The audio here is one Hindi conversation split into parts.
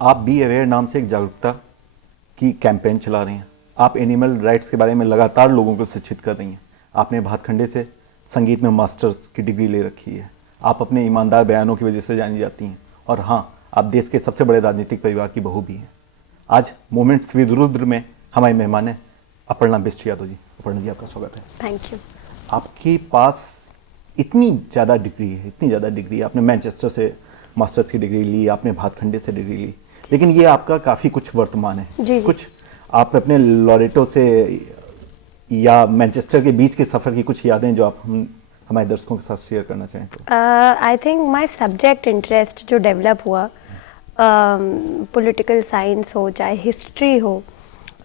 आप बी अवेयर नाम से एक जागरूकता की कैंपेन चला रही हैं। आप एनिमल राइट्स के बारे में लगातार लोगों को शिक्षित कर रही हैं। आपने भातखंडे से संगीत में मास्टर्स की डिग्री ले रखी है। आप अपने ईमानदार बयानों की वजह से जानी जाती हैं। और हाँ, आप देश के सबसे बड़े राजनीतिक परिवार की बहू भी हैं। आज मोमेंट्स विद रुद्र में हमारे मेहमान हैं अपर्णा बिष्ट यादव जी। अपर्णा जी, आपका स्वागत है। Thank you. आपके पास इतनी ज़्यादा डिग्री, आपने मैनचेस्टर से मास्टर्स की डिग्री ली, आपने भातखंडे से डिग्री ली, लेकिन ये आपका काफ़ी कुछ वर्तमान है। जी। कुछ आप अपने लॉरेटो से या मैनचेस्टर के बीच के सफ़र की कुछ यादें जो आप हमारे दर्शकों के साथ शेयर करना चाहें तो। I think my subject interest जो डेवलप हुआ, पॉलिटिकल साइंस हो, चाहे हिस्ट्री हो,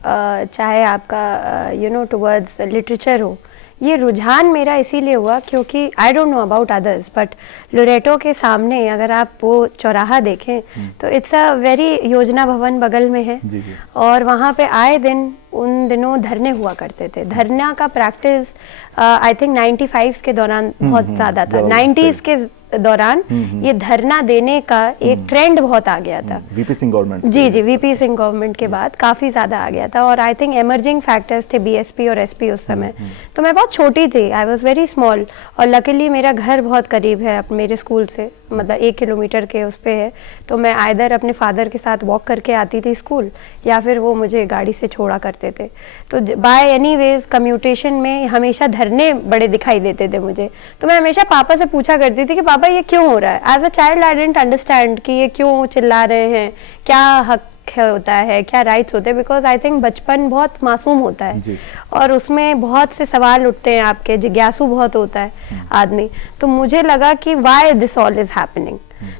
चाहे आपका टुवर्ड्स लिटरेचर हो, ये रुझान मेरा इसीलिए हुआ क्योंकि I don't know about others but Loreto के सामने अगर आप वो चौराहा देखें तो इट्स अ वेरी योजना भवन बगल में है। जी। और वहाँ पे आए दिन उन दिनों धरने हुआ करते थे। धरना का प्रैक्टिस आई थिंक 95 के दौरान बहुत ज़्यादा था। 90s के दौरान ये धरना देने का एक ट्रेंड बहुत आ गया था। VP Singh government. जी, वीपी सिंह गवर्नमेंट के बाद काफ़ी ज़्यादा आ गया था। और आई थिंक एमर्जिंग फैक्टर्स थे बीएसपी और एसपी उस समय। तो मैं बहुत छोटी थी, आई वॉज वेरी स्मॉल। और लकीली मेरा घर बहुत करीब है मेरे स्कूल से, मतलब 1 किलोमीटर के उस पे है। तो मैं आइदर अपने फादर के साथ वॉक करके आती थी स्कूल या फिर वो मुझे गाड़ी से छोड़ा करते थे। तो बाय एनी वेज कम्यूटेशन में हमेशा धरने बड़े दिखाई देते थे मुझे। तो मैं हमेशा पापा से पूछा करती थी कि पापा ये क्यों हो रहा है। As a child I didn't understand कि ये क्यों चिल्ला रहे हैं, क्या हक होता है, क्या राइट्स होते हैं। बिकॉज आई थिंक बचपन बहुत मासूम होता है और उसमें बहुत से सवाल उठते हैं आपके, जिज्ञासु बहुत होता है आदमी। तो मुझे लगा कि why this all is happening.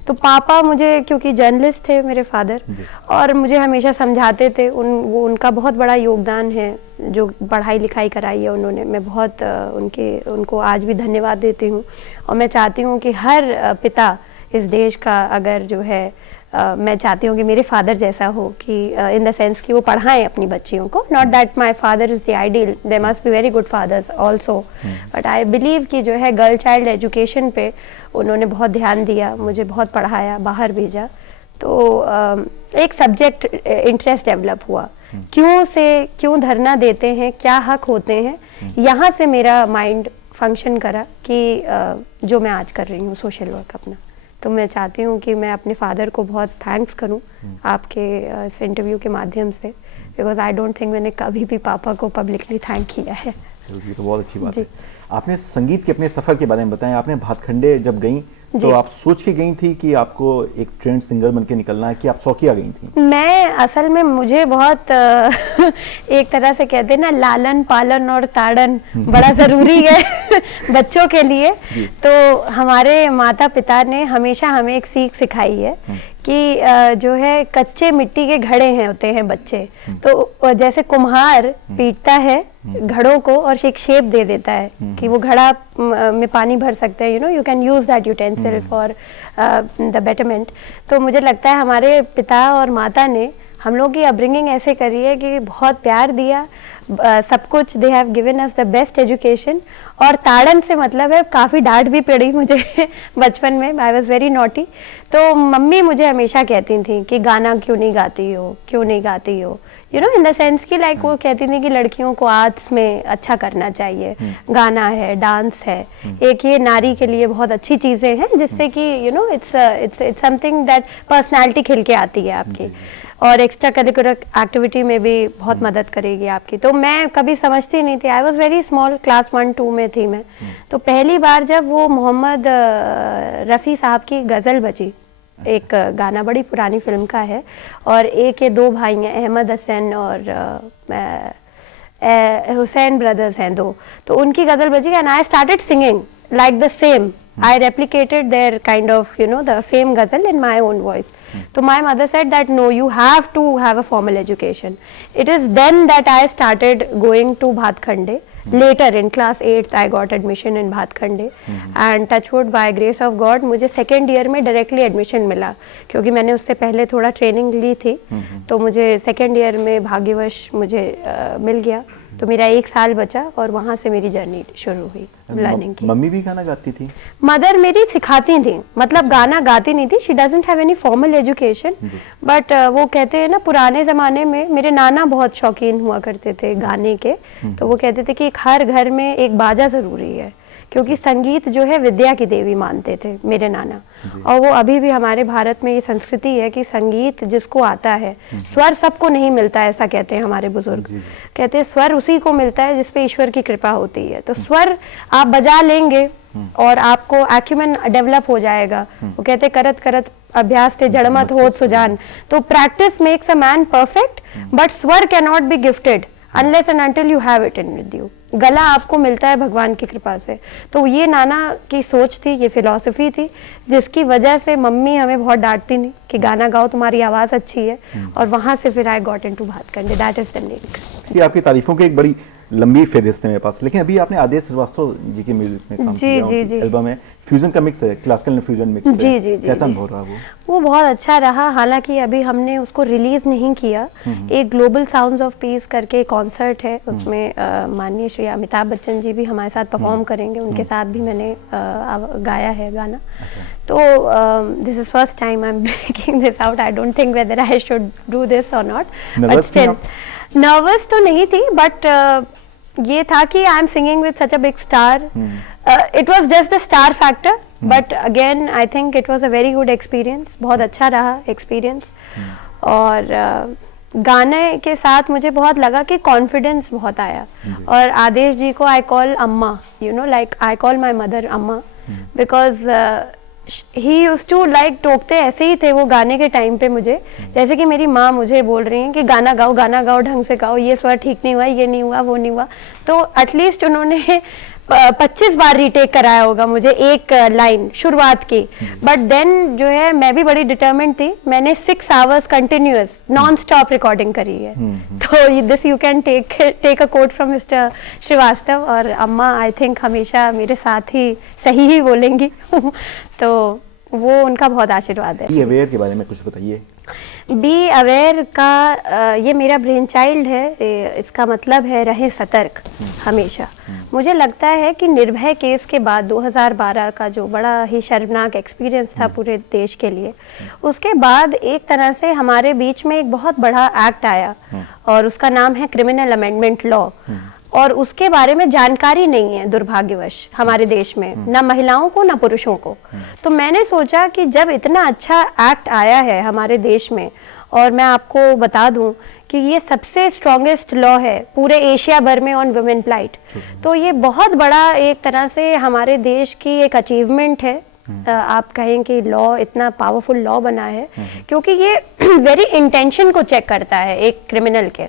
तो पापा मुझे, क्योंकि जर्नलिस्ट थे मेरे फादर, और मुझे हमेशा समझाते थे। उनका बहुत बड़ा योगदान है जो पढ़ाई लिखाई कराई है उन्होंने। मैं बहुत उनको आज भी धन्यवाद देती हूँ। और मैं चाहती हूँ कि हर पिता इस देश का अगर जो है मैं चाहती हूँ कि मेरे फादर जैसा हो, कि इन द सेंस कि वो पढ़ाएं अपनी बच्चियों को। Not that my father is the ideal, they must be very good fathers also, but I believe कि जो है गर्ल चाइल्ड एजुकेशन पे उन्होंने बहुत ध्यान दिया, मुझे बहुत पढ़ाया, बाहर भेजा। तो एक सब्जेक्ट इंटरेस्ट डेवलप हुआ, क्यों धरना देते हैं, क्या हक होते हैं। यहाँ से मेरा माइंड फंक्शन करा कि जो मैं आज कर रही हूँ सोशल वर्क अपना। तो मैं चाहती हूँ कि मैं अपने फादर को बहुत थैंक्स करूँ आपके इस इंटरव्यू के माध्यम से, बिकॉज आई डोंट थिंक मैंने कभी भी पापा को पब्लिकली थैंक किया है। ये तो बहुत अच्छी बात है। आपने संगीत के अपने सफ़र के बारे में बताया। आपने भातखंडे जब गई तो आप सोच के गई थी कि आपको एक ट्रेंड सिंगर बन के निकलना है, कि आप शौकिया गई थी? मैं असल में मुझे बहुत एक तरह से कहते हैं ना, लालन पालन और ताड़न बड़ा ज़रूरी है बच्चों के लिए। तो हमारे माता पिता ने हमेशा हमें एक सीख सिखाई है कि जो है कच्चे मिट्टी के घड़े हैं होते हैं बच्चे। तो जैसे कुम्हार पीटता है घड़ों को और एक शेप दे देता है कि वो घड़ा में पानी भर सकते हैं, you can use that utensil for the betterment. तो मुझे लगता है हमारे पिता और माता ने हम लोग की अपब्रिंगिंग ऐसे करी है कि बहुत प्यार दिया, सब कुछ, they have given us the best education. और ताड़न से मतलब है काफ़ी डांट भी पड़ी मुझे बचपन में, आई वॉज वेरी नॉटी। तो मम्मी मुझे हमेशा कहती थी कि गाना क्यों नहीं गाती हो, इन द सेंस कि लाइक वो कहती थी कि लड़कियों को आर्ट्स में अच्छा करना चाहिए, गाना है, डांस है, एक ये नारी के लिए बहुत अच्छी चीज़ें हैं जिससे कि इट्स समथिंग दैट पर्सनैलिटी खिल के आती है आपकी, और एक्स्ट्रा करिकुलर एक्टिविटी में भी बहुत मदद करेगी आपकी। तो मैं कभी समझती नहीं थी, I was very small, class 1-2 में थी मैं। तो पहली बार जब वो मोहम्मद रफ़ी साहब की गज़ल बजी, एक गाना बड़ी पुरानी फिल्म का है, और एक ये 2 भाई हैं, अहमद हसन और हुसैन ब्रदर्स हैं 2, तो उनकी गज़ल बजी and I started singing like the same. I replicated their kind of, the same ghazal in my own voice. So my mother said that no, you have to have a formal education. It is then that I started going to Bhatkhande. Later in class 8th I got admission in Bhatkhande and touchwood by grace of God मुझे second year में directly admission मिला, क्योंकि मैंने उससे पहले थोड़ा training ली थी। तो मुझे second year में भाग्यवश मुझे मिल गया तो मेरा 1 साल बचा और वहाँ से मेरी जर्नी शुरू हुई लर्निंग की। मम्मी भी गाना गाती थी? मदर मेरी सिखाती थी, मतलब गाना गाती नहीं थी, she doesn't have any formal education, but वो कहते हैं ना पुराने ज़माने में मेरे नाना बहुत शौकीन हुआ करते थे गाने के, तो वो कहते थे कि हर घर में एक बाजा ज़रूरी है, क्योंकि संगीत जो है विद्या की देवी मानते थे मेरे नाना। और वो अभी भी हमारे भारत में ये संस्कृति है कि संगीत जिसको आता है, स्वर सबको नहीं मिलता है, ऐसा कहते हैं हमारे बुजुर्ग, कहते हैं स्वर उसी को मिलता है जिस पे ईश्वर की कृपा होती है। तो स्वर आप बजा लेंगे और आपको एक्यूमेन डेवलप हो जाएगा। वो कहते करत करत अभ्यास थे जड़मत होत सुजान। तो practice makes a man perfect, but स्वर can not be gifted unless and until you have it in with you. गला आपको मिलता है भगवान की कृपा से। तो ये नाना की सोच थी, ये फिलॉसफी थी, जिसकी वजह से मम्मी हमें बहुत डांटती नहीं कि गाना गाओ, तुम्हारी आवाज़ अच्छी है। और वहाँ से फिर I got into Bhatkhande, that is the link. ये आपकी तारीफों की एक बड़ी लंबी फेरिस्त है मेरे पास, लेकिन अभी आपने आदेश श्रीवास्तव जी के म्यूजिक में काम किया, एल्बम है फ्यूजन का मिक्स है, क्लासिकल फ्यूजन मिक्स है। जी, कैसा अनुभव रहा वो बहुत अच्छा रहा। हालांकि अभी हमने उसको रिलीज नहीं किया। एक ग्लोबल साउंड्स ऑफ पीस करके कॉन्सर्ट है, उसमें माननीय श्री अमिताभ बच्चन जी भी हमारे साथ परफॉर्म करेंगे, उनके साथ भी मैंने गाया है गाना। तो this is first time I am breaking this out, I don't think whether I should do this or not, but still nervous तो नहीं थी, बट ये था कि I am singing with such a big star, it was just the star factor, but again I think it was a very good experience, बहुत अच्छा रहा एक्सपीरियंस। और गाने के साथ मुझे बहुत लगा कि कॉन्फिडेंस बहुत आया। और आदेश जी को आई कॉल अम्मा, you know, like I call my mother अम्मा, because he used to like टोकते ऐसे ही थे वो गाने के टाइम पे मुझे, जैसे कि मेरी माँ मुझे बोल रही हैं कि गाना गाओ ढंग से गाओ, ये स्वर ठीक नहीं हुआ, ये नहीं हुआ, वो नहीं हुआ। तो एटलीस्ट उन्होंने 25 बार रीटेक कराया होगा मुझे एक लाइन शुरुआत की। बट देन जो है मैं भी बड़ी डिटरमिन्ड थी, मैंने 6 hours continuous non stop recording करी है। तो this you can take a quote from mister Srivastava. और अम्मा आई थिंक हमेशा मेरे साथ ही सही ही बोलेंगी तो वो उनका बहुत आशीर्वाद है। बी अवेयर के बारे में कुछ बताइए। बी अवेयर का ये मेरा ब्रेन चाइल्ड है, इसका मतलब है रहे सतर्क हमेशा। मुझे लगता है कि निर्भय केस के बाद 2012 का जो बड़ा ही शर्मनाक एक्सपीरियंस था पूरे देश के लिए, उसके बाद एक तरह से हमारे बीच में एक बहुत बड़ा एक्ट आया और उसका नाम है क्रिमिनल अमेंडमेंट लॉ। और उसके बारे में जानकारी नहीं है दुर्भाग्यवश हमारे देश में, ना महिलाओं को ना पुरुषों को। तो मैंने सोचा कि जब इतना अच्छा एक्ट आया है हमारे देश में, और मैं आपको बता दूं कि ये सबसे स्ट्रॉन्गेस्ट लॉ है पूरे एशिया भर में ऑन वुमेन प्लाइट, तो ये बहुत बड़ा एक तरह से हमारे देश की एक अचीवमेंट है। आप कहें कि लॉ इतना पावरफुल लॉ बना है क्योंकि ये वेरी इंटेंशन को चेक करता है एक क्रिमिनल के।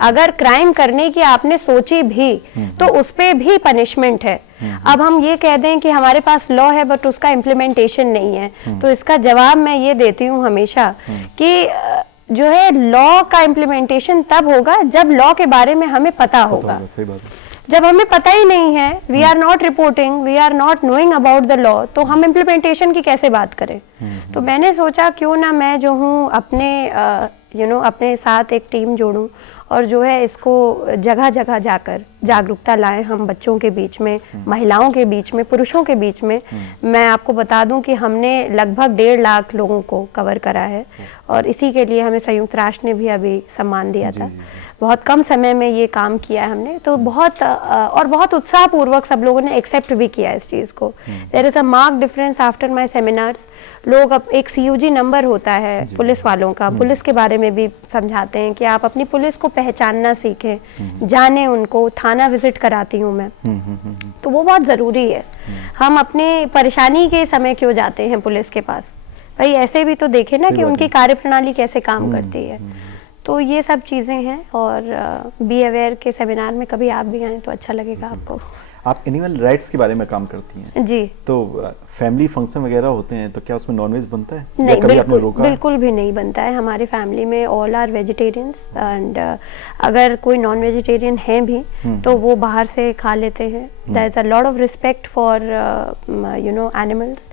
अगर क्राइम करने की आपने सोची भी तो उस पे भी पनिशमेंट है। अब हम ये कह दें कि हमारे पास लॉ है बट उसका इम्प्लीमेंटेशन नहीं है, तो इसका जवाब मैं ये देती हूँ हमेशा कि जो है लॉ का इम्प्लीमेंटेशन तब होगा जब लॉ के बारे में हमें पता होगा। सही बात है। जब हमें पता ही नहीं है, we are not reporting, we are not knowing about the law, तो हम इम्प्लीमेंटेशन की कैसे बात करें। तो मैंने सोचा क्यों ना मैं जो हूँ अपने अपने साथ एक टीम जोड़ूं और जो है इसको जगह जगह जाकर जागरूकता लाएं हम बच्चों के बीच में, महिलाओं के बीच में, पुरुषों के बीच में। मैं आपको बता दूं कि हमने लगभग 1.5 लाख लोगों को कवर करा है और इसी के लिए हमें संयुक्त राष्ट्र ने भी अभी सम्मान दिया था। बहुत कम समय में ये काम किया है हमने, तो बहुत उत्साहपूर्वक सब लोगों ने एक्सेप्ट भी किया इस चीज़ को। There is a mark difference after my seminars. लोग अब एक CUG नंबर होता है पुलिस वालों का, पुलिस के बारे में भी समझाते हैं कि आप अपनी पुलिस को पहचानना सीखें, जाने उनको। थाना विजिट कराती हूँ मैं, तो वो बहुत ज़रूरी है। हम अपने परेशानी के समय क्यों जाते हैं पुलिस के पास, भाई ऐसे भी तो देखें ना कि उनकी कार्यप्रणाली कैसे काम करती है। तो ये सब चीज़ें हैं और बी अवेयर के सेमिनार में कभी आप भी आएँ तो अच्छा लगेगा आपको। आप एनिमल राइट्स के बारे में काम करती हैं जी। तो फैमिली फंक्शन वगैरह होते हैं तो क्या उसमें नॉनवेज बनता है? नहीं, बिल्कुल भी नहीं बनता है। हमारे फैमिली में ऑल आर वेजिटेरियंस एंड अगर कोई नॉन वेजिटेरियन है भी तो वो बाहर से खा लेते हैं। There is a lot of respect for animals.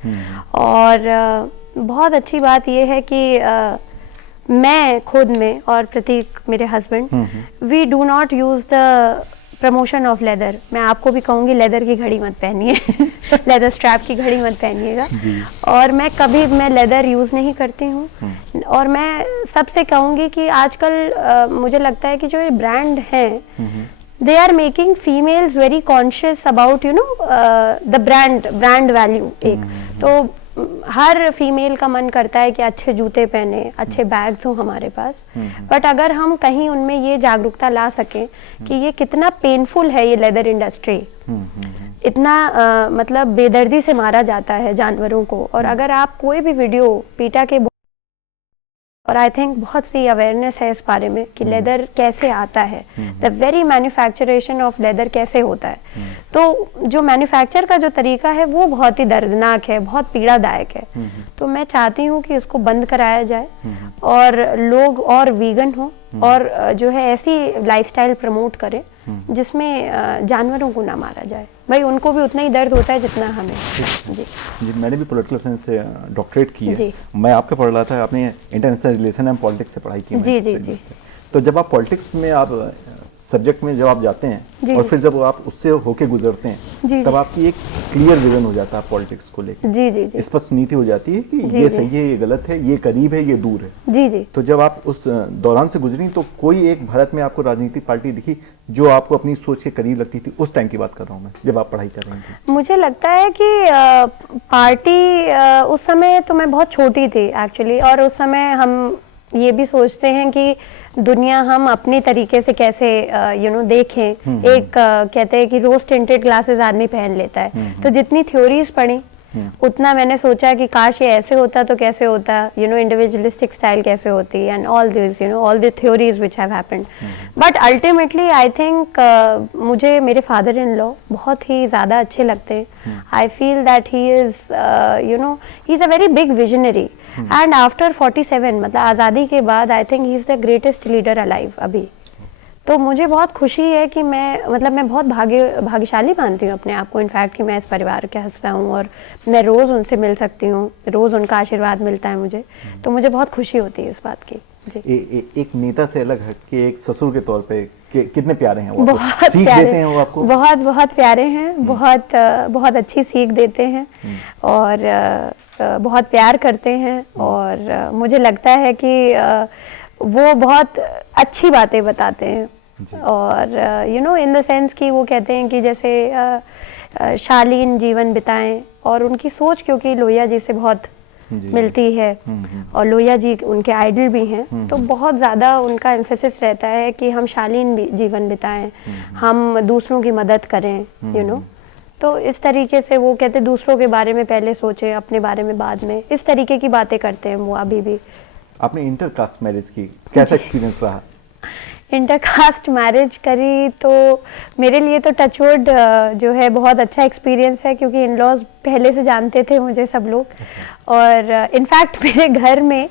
और बहुत अच्छी बात ये है कि मैं खुद में और प्रतीक मेरे husband, we do not use the promotion of leather. मैं आपको भी कहूँगी लेदर की घड़ी मत पहनिए, लेदर स्ट्रैप की घड़ी मत पहनिएगा। और मैं लेदर यूज़ नहीं करती हूँ। और मैं सबसे कहूँगी कि आजकल मुझे लगता है कि जो ये ब्रांड हैं, they are making females very conscious about the brand value एक। तो हर फीमेल का मन करता है कि अच्छे जूते पहने, अच्छे बैग्स हों हमारे पास। बट अगर हम कहीं उनमें ये जागरूकता ला सकें कि ये कितना पेनफुल है ये लेदर इंडस्ट्री, इतना मतलब बेदर्दी से मारा जाता है जानवरों को। और अगर आप कोई भी वीडियो पीटा के, और आई थिंक बहुत सी अवेयरनेस है इस बारे में कि लेदर कैसे आता है, द वेरी मैन्युफैक्चरेशन ऑफ लेदर कैसे होता है। तो जो मैन्युफैक्चर का जो तरीका है वो बहुत ही दर्दनाक है, बहुत पीड़ादायक है। तो मैं चाहती हूँ कि इसको बंद कराया जाए और लोग और वीगन हो और जो है ऐसी लाइफस्टाइल प्रमोट करें जिसमें जानवरों को ना मारा जाए। भाई उनको भी उतना ही दर्द होता है जितना हमें। जी जी, मैंने भी पॉलिटिकल साइंस से डॉक्टरेट की है। जी। मैं आपके पढ़ रहा था, आपने इंटरनेशनल रिलेशन एंड पॉलिटिक्स से पढ़ाई की। जी जी जी। तो जब आप पॉलिटिक्स में आप सब्जेक्ट में जब आप जाते हैं और फिर जब आप उससे होके गुजरते हैं, तब आपकी एक क्लियर विजन हो जाता है पॉलिटिक्स को लेकर। जी जी जी। स्पष्ट नीति हो जाती है कि ये सही है, ये गलत है, ये करीब है, ये दूर है। जी जी। तो जब आप उस दौरान से गुजरी तो कोई एक भारत में आपको राजनीतिक पार्टी दिखी जो आपको अपनी सोच के करीब लगती थी? उस टाइम की बात कर रहा हूँ मैं, जब आप पढ़ाई कर रही थी। मुझे लगता है कि पार्टी उस समय तो मैं बहुत छोटी थी एक्चुअली, और उस समय हम ये भी सोचते हैं कि दुनिया हम अपने तरीके से कैसे देखें। एक कहते हैं कि रोज टिंटेड ग्लासेस आदमी पहन लेता है। तो जितनी थ्योरीज पढ़ी उतना मैंने सोचा कि काश ये ऐसे होता तो कैसे होता, इंडिविजुअलिस्टिक स्टाइल कैसे होती, and all this all the theories which have happened. But ultimately I think मुझे मेरे फादर इन लॉ बहुत ही ज़्यादा अच्छे लगते हैं। I feel that he is he is a very big visionary. And after 47 मतलब आज़ादी के बाद I think he is the greatest leader alive अभी। तो मुझे बहुत खुशी है कि मैं बहुत भाग्यशाली मानती हूँ अपने आप को, इनफैक्ट कि मैं इस परिवार का हिस्सा हूँ और मैं रोज़ उनसे मिल सकती हूँ, रोज़ उनका आशीर्वाद मिलता है मुझे। तो मुझे बहुत खुशी होती है इस बात की। जी। एक नेता से अलग हट के एक ससुर के तौर पे कितने प्यारे हैं वो? बहुत सीख प्यारे देते हैं वो आपको? बहुत प्यारे हैं, बहुत अच्छी सीख देते हैं और बहुत प्यार करते हैं। और मुझे लगता है कि वो बहुत अच्छी बातें बताते हैं। और इन द सेंस कि वो कहते हैं कि जैसे शालीन जीवन बिताएं, और उनकी सोच क्योंकि लोहिया जी से बहुत मिलती है और लोहिया जी उनके आइडल भी हैं, तो बहुत ज़्यादा उनका एम्फेसिस रहता है कि हम शालीन जीवन बिताएं, हम दूसरों की मदद करें, तो इस तरीके से वो कहते दूसरों के बारे में पहले सोचें, अपने बारे में बाद में, इस तरीके की बातें करते हैं वो अभी भी। आपने इंटरकास्ट मैरिज की, कैसा एक्सपीरियंस रहा? इंटरकास्ट मैरिज करी तो मेरे लिए तो टचवुड जो है बहुत अच्छा एक्सपीरियंस है, क्योंकि इन लॉज पहले से जानते थे मुझे सब लोग। और इनफैक्ट मेरे घर में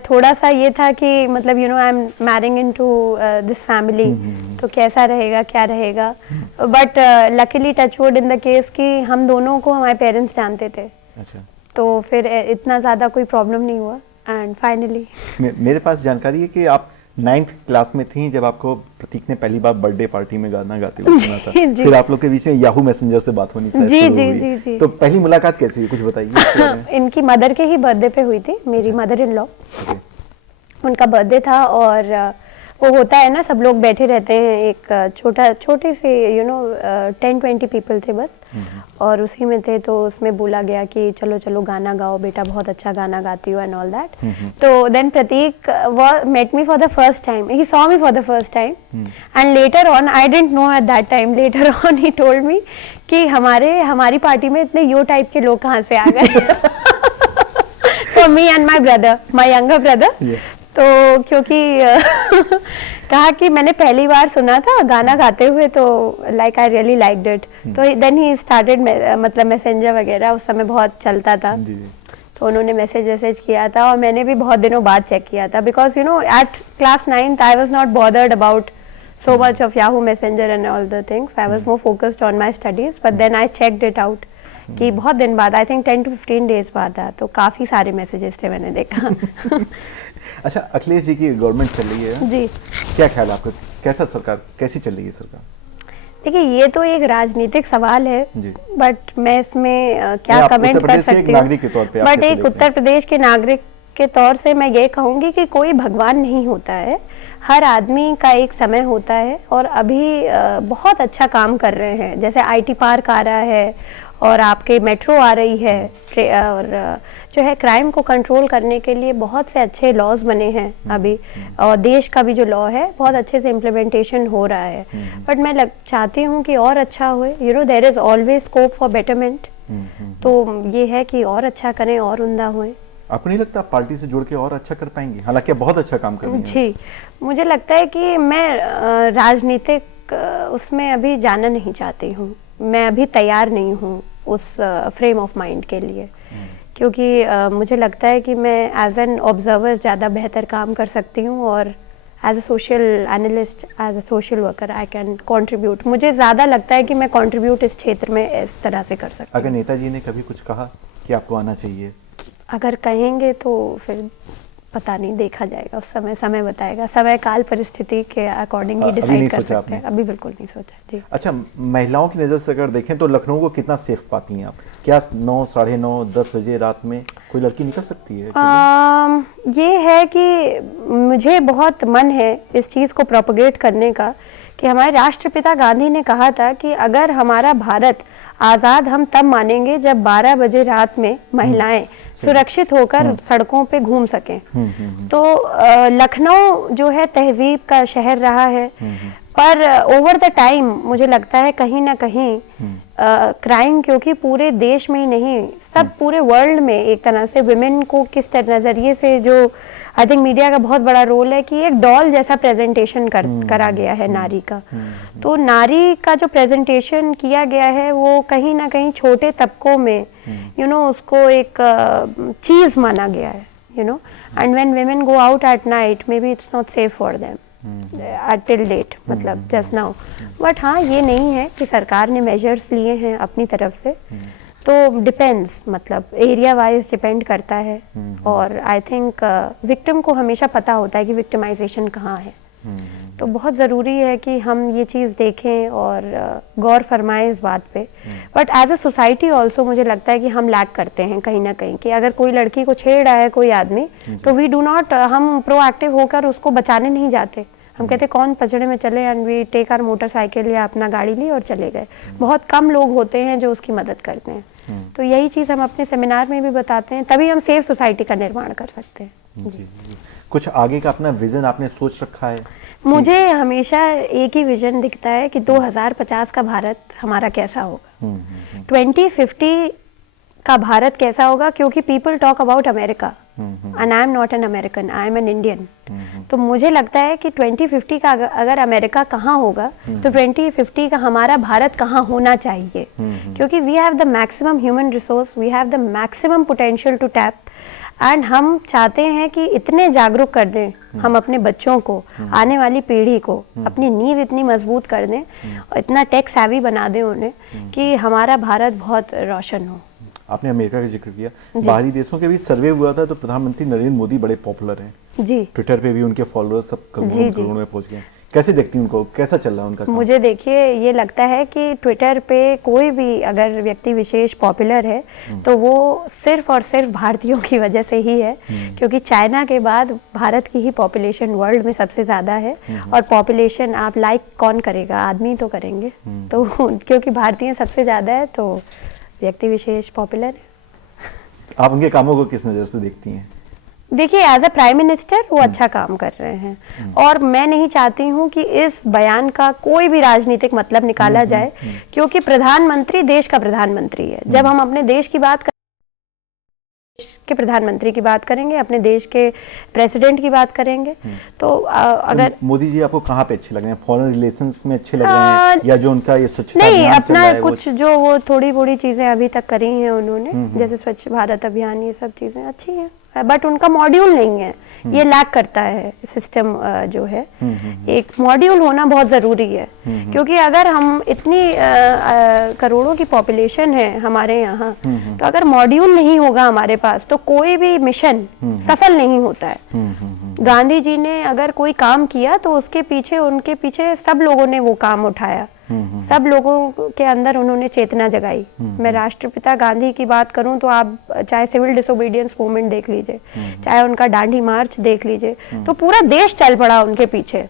थोड़ा सा ये था कि मतलब I am marrying into this family, तो कैसा रहेगा क्या रहेगा। But luckily touchwood in the case कि हम दोनों को हमारे पेरेंट्स जानते थे। अच्छा। तो फिर इतना ज़्यादा कोई प्रॉब्लम नहीं हुआ। एंड फाइनली मेरे पास जानकारी है कि आप 9th क्लास में थी जब आपको प्रतीक ने पहली बार बर्थडे पार्टी में गाना गाते हुए सुना था। फिर आप लोग के बीच में याहू मैसेंजर से बात होनी जी जी जी जी। तो पहली मुलाकात कैसी हुई, कुछ बताइए। इनकी मदर के ही बर्थडे पे हुई थी, मेरी मदर इन लॉ। उनका बर्थडे था और वो होता है ना, सब लोग बैठे रहते हैं, एक छोटे से 10-20 पीपल थे बस, और उसी में थे। तो उसमें बोला गया कि चलो चलो गाना गाओ बेटा, बहुत अच्छा गाना गाती हो एंड ऑल दैट। तो then Prateek met me for the first time, he saw me for the first time and later on I didn't know at that time, later on he told me कि हमारी पार्टी में इतने यो टाइप के लोग कहाँ से आ गए। For me and my brother, my younger brother. तो क्योंकि कहा कि मैंने पहली बार सुना था गाना गाते हुए, तो like I really liked it. तो देन ही स्टार्टेड, मतलब मैसेंजर वगैरह उस समय बहुत चलता था, तो उन्होंने मैसेज किया था और मैंने भी बहुत दिनों बाद चेक किया था, because at class 9th I was not bothered about so much of Yahoo Messenger and all the things. I was more focused on my studies, but then I checked it out कि बहुत दिन बाद, आई थिंक 10 to 15 डेज बाद था, तो काफ़ी सारे मैसेजेस थे, मैंने देखा। अच्छा, अखिलेश जी की गवर्नमेंट चल रही है जी, क्या ख्याल है आपका, कैसा सरकार, कैसी चल रही है सरकार? देखिए ये तो एक राजनीतिक सवाल है, जी। बट मैं इसमें क्या आप कमेंट उत्तर कर प्रदेश के एक सकती हूँ, नागरिक के तौर पे आप बट कैसे एक देखते उत्तर प्रदेश के नागरिक के तौर से मैं ये कहूँगी कि कोई भगवान नहीं होता है, हर आदमी का एक समय होता है, और अभी बहुत अच्छा काम कर रहे हैं, जैसे IT पार्क आ रहा है और आपके मेट्रो आ रही है, और जो है क्राइम को कंट्रोल करने के लिए बहुत से अच्छे लॉज बने हैं अभी, और देश का भी जो लॉ है बहुत अच्छे से इम्प्लीमेंटेशन हो रहा है, बट मैं चाहती हूँ कि और अच्छा हुए, you know there is always scope for betterment, तो ये है कि और अच्छा करें और उम्दा हुए। आपको नहीं लगता आप पार्टी से जुड़ के और अच्छा कर पाएंगे, हालांकि आप बहुत अच्छा काम कर रही हैं? जी, मुझे लगता है कि मैं राजनीतिक उसमें अभी जाना नहीं चाहती हूँ, मैं अभी तैयार नहीं हूँ उस फ्रेम ऑफ माइंड के लिए, क्योंकि मुझे लगता है कि मैं एज एन ऑब्जर्वर ज़्यादा बेहतर काम कर सकती हूँ, और as a social analyst, as a social worker I can contribute, मुझे ज़्यादा लगता है कि मैं कंट्रीब्यूट इस क्षेत्र में इस तरह से कर सकती हूँ। अगर नेताजी ने कभी कुछ कहा कि आपको आना चाहिए? अगर कहेंगे तो फिर पता नहीं, देखा जाएगा, उस समय समय बताएगा, समय काल परिस्थिति के अकॉर्डिंग ही डिसाइड कर सकते हैं, अभी बिल्कुल नहीं सोचा। जी। अच्छा, महिलाओं की नज़र से अगर देखें तो लखनऊ को कितना सेफ पाती हैं आप? क्या 9, साढ़े 9, 10 बजे रात में कोई लड़की निकल सकती है? ये है कि मुझे बहुत मन है इस चीज़ को प्रोपगेट करने का, कि हमारे राष्ट्रपिता गांधी ने कहा था कि अगर हमारा भारत आज़ाद हम तब मानेंगे जब 12 बजे रात में महिलाएं सुरक्षित होकर सड़कों पे घूम सकें। तो लखनऊ जो है तहजीब का शहर रहा है, पर ओवर द टाइम मुझे लगता है कहीं ना कहीं क्राइम, क्योंकि पूरे देश में ही नहीं, सब पूरे वर्ल्ड में एक तरह से विमेन को किस तरह नज़रिए से, जो आई थिंक मीडिया का बहुत बड़ा रोल है कि एक डॉल जैसा प्रेजेंटेशन करा गया है नारी का, तो नारी का जो प्रेजेंटेशन किया गया है वो कहीं ना कहीं छोटे तबकों में यू नो उसको एक चीज़ माना गया है, you know, and when women go out at night maybe it's not safe for them till date, मतलब just now, बट हाँ ये नहीं है कि सरकार ने मेजर्स लिए हैं अपनी तरफ से, तो डिपेंड्स, मतलब एरिया वाइज डिपेंड करता है, और आई थिंक विक्टिम को हमेशा पता होता है कि विक्टिमाइजेशन कहाँ है, तो बहुत ज़रूरी है कि हम ये चीज़ देखें और गौर फरमाएं इस बात पे, but as a society also मुझे लगता है कि हम लैक करते हैं कहीं ना कहीं, कि अगर कोई लड़की को छेड़ रहा है कोई आदमी, तो वी डू नॉट, हम प्रोएक्टिव होकर उसको बचाने नहीं जाते, हम कहते कौन पचड़े में चले, and we take our motorcycle या अपना गाड़ी ली और चले गए, बहुत कम लोग होते हैं जो उसकी मदद करते हैं, तो यही चीज़ हम अपने सेमिनार में भी बताते हैं, तभी हम सेफ सोसाइटी का निर्माण कर सकते हैं। जी। कुछ आगे का अपना विजन आपने सोच रखा है? मुझे हमेशा एक ही विजन दिखता है कि 2050 का भारत हमारा कैसा होगा, 2050 का भारत कैसा होगा, क्योंकि people talk about America and I am not an American, I am an Indian, तो मुझे लगता है कि 2050 का अगर अमेरिका कहाँ होगा तो 2050 का हमारा भारत कहाँ होना चाहिए, क्योंकि we have the maximum human resource, we have the maximum potential to tap, and हम चाहते हैं कि इतने जागरूक कर दें हम अपने बच्चों को, आने वाली पीढ़ी को, अपनी नींव इतनी मजबूत कर दें और इतना टेक savvy बना दें उन्हें कि हमारा भारत बहुत रोशन हो। आपने अमेरिका का जिक्र किया, बाहरी देशों के भी सर्वे हुआ था तो प्रधानमंत्री नरेंद्र मोदी बड़े पॉपुलर हैं जी, ट्विटर पे भी उनके फॉलोअर्स सब करोड़ों में पहुंच गए, कैसे देखती हैं उनको, कैसा चल रहा है उनका काम? मुझे देखिए ये लगता है कि ट्विटर पे कोई भी अगर व्यक्ति विशेष पॉपुलर है तो वो सिर्फ और सिर्फ भारतीयों की वजह से ही है, क्योंकि चाइना के बाद भारत की ही पॉपुलेशन वर्ल्ड में सबसे ज़्यादा है, और पॉपुलेशन आप लाइक कौन करेगा, आदमी तो करेंगे, तो क्योंकि भारतीय सबसे ज़्यादा है तो व्यक्ति विशेष पॉपुलर है। आप उनके कामों को किस नज़र से देखती हैं? देखिए एज अ प्राइम मिनिस्टर वो अच्छा काम कर रहे हैं, और मैं नहीं चाहती हूँ कि इस बयान का कोई भी राजनीतिक मतलब निकाला जाए, क्योंकि प्रधानमंत्री देश का प्रधानमंत्री है, जब हम अपने देश की बात के प्रधानमंत्री की बात करेंगे, अपने देश के प्रेसिडेंट की बात करेंगे, तो अगर मोदी जी आपको कहाँ पे अच्छे लग रहे हैं, फॉरेन रिलेशंस में अच्छे लग रहे हैं, या जो उनका ये स्वच्छता नहीं अपना कुछ जो वो थोड़ी चीजें अभी तक करी हैं उन्होंने, जैसे स्वच्छ भारत अभियान, ये सब चीजें अच्छी हैं। बट उनका मॉड्यूल नहीं है, ये लैक करता है सिस्टम जो है। एक मॉड्यूल होना बहुत ज़रूरी है, क्योंकि अगर हम इतनी करोड़ों की पॉपुलेशन है हमारे यहाँ, तो अगर मॉड्यूल नहीं होगा हमारे पास तो कोई भी मिशन सफल नहीं होता है। गांधी जी ने अगर कोई काम किया तो उसके पीछे, उनके पीछे सब लोगों ने वो काम उठाया, सब लोगों के अंदर उन्होंने चेतना जगाई। मैं राष्ट्रपिता गांधी की बात करूं तो आप चाहे सिविल डिसोबीडियंस मूवमेंट देख लीजिए, चाहे उनका दांडी मार्च देख लीजिए, तो पूरा देश चल पड़ा उनके पीछे।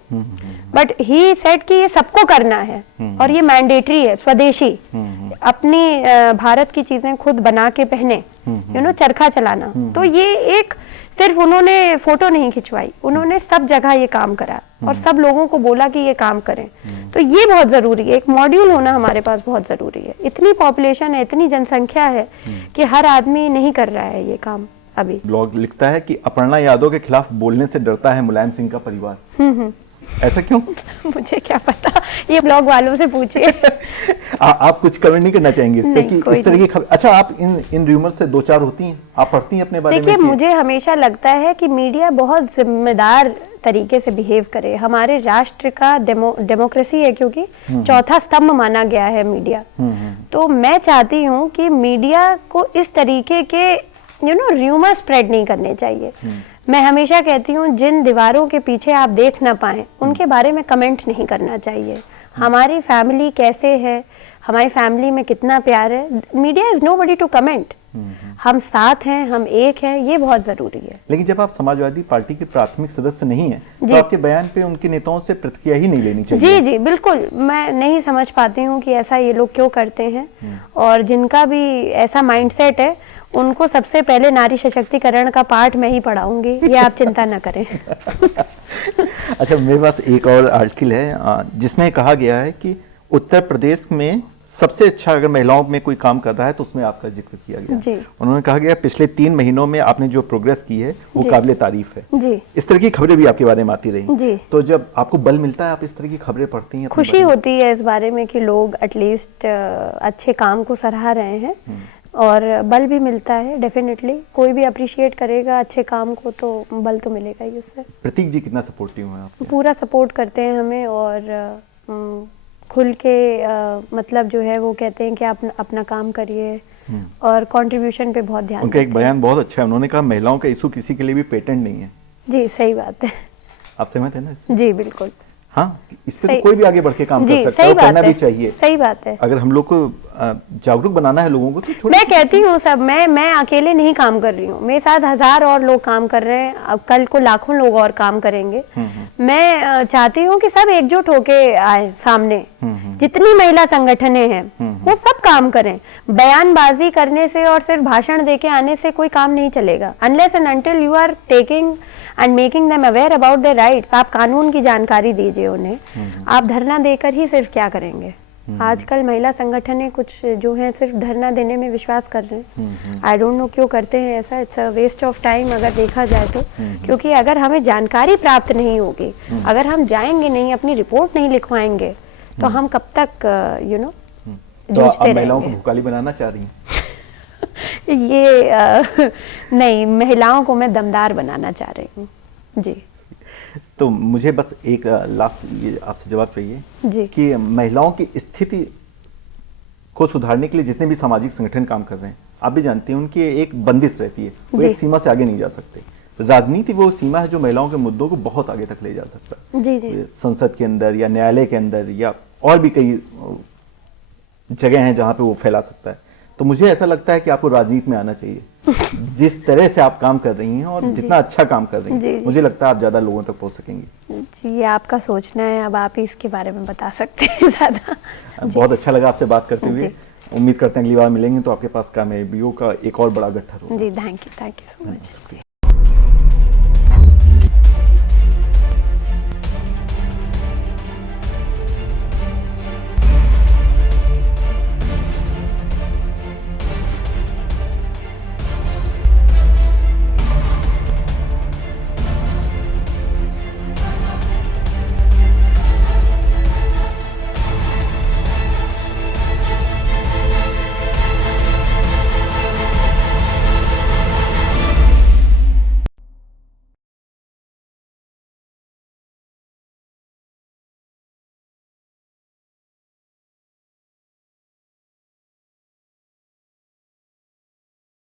बट ही सेड कि ये सबको करना है और ये मैंडेटरी है, स्वदेशी, अपनी भारत की चीजें खुद बना के पहने, चरखा चलाना। तो ये एक सिर्फ उन्होंने फोटो नहीं खिंचवाई, उन्होंने सब जगह ये काम करा और सब लोगों को बोला कि ये काम करें। तो ये बहुत जरूरी है, एक मॉड्यूल होना हमारे पास बहुत जरूरी है। इतनी पॉपुलेशन है, इतनी जनसंख्या है कि हर आदमी नहीं कर रहा है ये काम अभी। ब्लॉग लिखता है कि अपर्णा यादव के खिलाफ बोलने से डरता है मुलायम सिंह का परिवार। ऐसा क्यों? मुझे क्या पता, ये ब्लॉग वालों से पूछिए। आप कुछ कमेंट नहीं करना चाहेंगे इस पे कि इस तरह की खबर? अच्छा, आप इन र्यूमर से दो चार होती हैं, आप पढ़ती हैं अपने बारे में? देखिए, मुझे हमेशा लगता है कि मीडिया बहुत जिम्मेदार तरीके से बिहेव करे। हमारे राष्ट्र का डेमोक्रेसी है, क्योंकि चौथा स्तंभ माना गया है मीडिया। तो मैं चाहती हूँ कि मीडिया को इस तरीके के र्यूमर स्प्रेड नहीं करने चाहिए। मैं हमेशा कहती हूँ, जिन दीवारों के पीछे आप देख ना पाए उनके बारे में कमेंट नहीं करना चाहिए। हमारी फैमिली कैसे है, हमारी फैमिली में कितना प्यार है, media is nobody to comment. हम साथ हैं, हम एक हैं, ये बहुत जरूरी है। लेकिन जब आप समाजवादी पार्टी के प्राथमिक सदस्य नहीं हैं, तो आपके बयान पे उनके नेताओं से प्रतिक्रिया ही नहीं लेनी चाहिए। जी बिल्कुल, मैं नहीं समझ पाती हूँ कि ऐसा ये लोग क्यों करते हैं। और जिनका भी ऐसा माइंडसेट है, उनको सबसे पहले नारी सशक्तिकरण का पाठ मैं ही पढ़ाऊंगी, ये आप चिंता न करें। अच्छा, मेरे पास एक और आर्टिकल है जिसमें कहा गया है कि उत्तर प्रदेश में सबसे अच्छा अगर महिलाओं में कोई काम कर रहा है तो उसमें आपका जिक्र किया गया। जी। उन्होंने कहा गया पिछले 3 महीनों में आपने जो प्रोग्रेस की है वो काबिले तारीफ है। जी। इस तरह की खबरें भी आपके बारे में आती रही। जी। तो जब आपको बल मिलता है, आप इस तरह की खबरें पढ़ती हैं? खुशी होती है इस बारे में कि लोग एटलीस्ट अच्छे काम को सराह रहे हैं, और बल भी मिलता है। डेफिनेटली कोई भी अप्रिशिएट करेगा अच्छे काम को तो बल तो मिलेगा ही उससे। प्रतीक जी कितना सपोर्टिव हैं आपके? पूरा सपोर्ट करते हैं हमें, और खुल के मतलब जो है वो कहते हैं कि आप अपना काम करिए, और कंट्रीब्यूशन पे बहुत ध्यान। उनका एक बयान बहुत अच्छा है, उन्होंने कहा महिलाओं का इशू किसी के लिए भी पेटेंट नहीं है। जी सही बात है। आप सहमत है ना? जी बिल्कुल। हाँ, इससे तो कोई भी आगे बढ़ के काम कर सकता है, और करना भी चाहिए। सही बात है। अगर हम लोग को जागरूक बनाना है लोगों को, तो मैं कहती हूँ सब, मैं अकेले नहीं काम कर रही हूँ, मेरे साथ 1000 और लोग काम कर रहे हैं, अब कल को लाखों लोग और काम करेंगे। मैं चाहती हूँ कि सब एकजुट होके आए सामने, जितनी महिला संगठनें हैं वो सब काम करें। बयानबाजी करने से और सिर्फ भाषण देके आने से कोई काम नहीं चलेगा, unless and until you are taking and making them aware about their rights. आप कानून की जानकारी दीजिए उन्हें, आप धरना देकर ही सिर्फ क्या करेंगे। आजकल महिला संगठनें कुछ जो हैं सिर्फ धरना देने में विश्वास कर रहे हैं। आई डोंट नो क्यों करते हैं ऐसा, it's a waste of time अगर देखा जाए तो। क्योंकि अगर हमें जानकारी प्राप्त नहीं होगी, अगर हम जाएंगे नहीं, अपनी रिपोर्ट नहीं लिखवाएंगे, तो हम कब तक जूझते रहेंगे। महिलाओं को भूखाली बनाना चाह रही हैं? ये नहीं, महिलाओं को मैं दमदार बनाना चाह रही हूँ। जी। तो मुझे बस एक लास्ट ये आपसे जवाब चाहिए कि महिलाओं की स्थिति को सुधारने के लिए जितने भी सामाजिक संगठन काम कर रहे हैं, आप भी जानते हैं उनकी एक बंदिश रहती है, वो एक सीमा से आगे नहीं जा सकते। तो राजनीति वो सीमा है जो महिलाओं के मुद्दों को बहुत आगे तक ले जा सकता है। जी। संसद के अंदर या न्यायालय के अंदर या और भी कई जगह हैं जहां पे वो फैला सकता है। तो मुझे ऐसा लगता है कि आपको राजनीति में आना चाहिए। जिस तरह से आप काम कर रही हैं और जितना अच्छा काम कर रही हैं, मुझे लगता है आप ज्यादा लोगों तक पहुंच सकेंगी। जी, ये आपका सोचना है, अब आप ही इसके बारे में बता सकते हैं ज्यादा। बहुत अच्छा लगा आपसे बात करते हुए। उम्मीद करते हैं अगली बार मिलेंगे तो आपके पास कामयाबियों का एक और बड़ा गट्ठर होगा। जी, थैंक यू सो मच।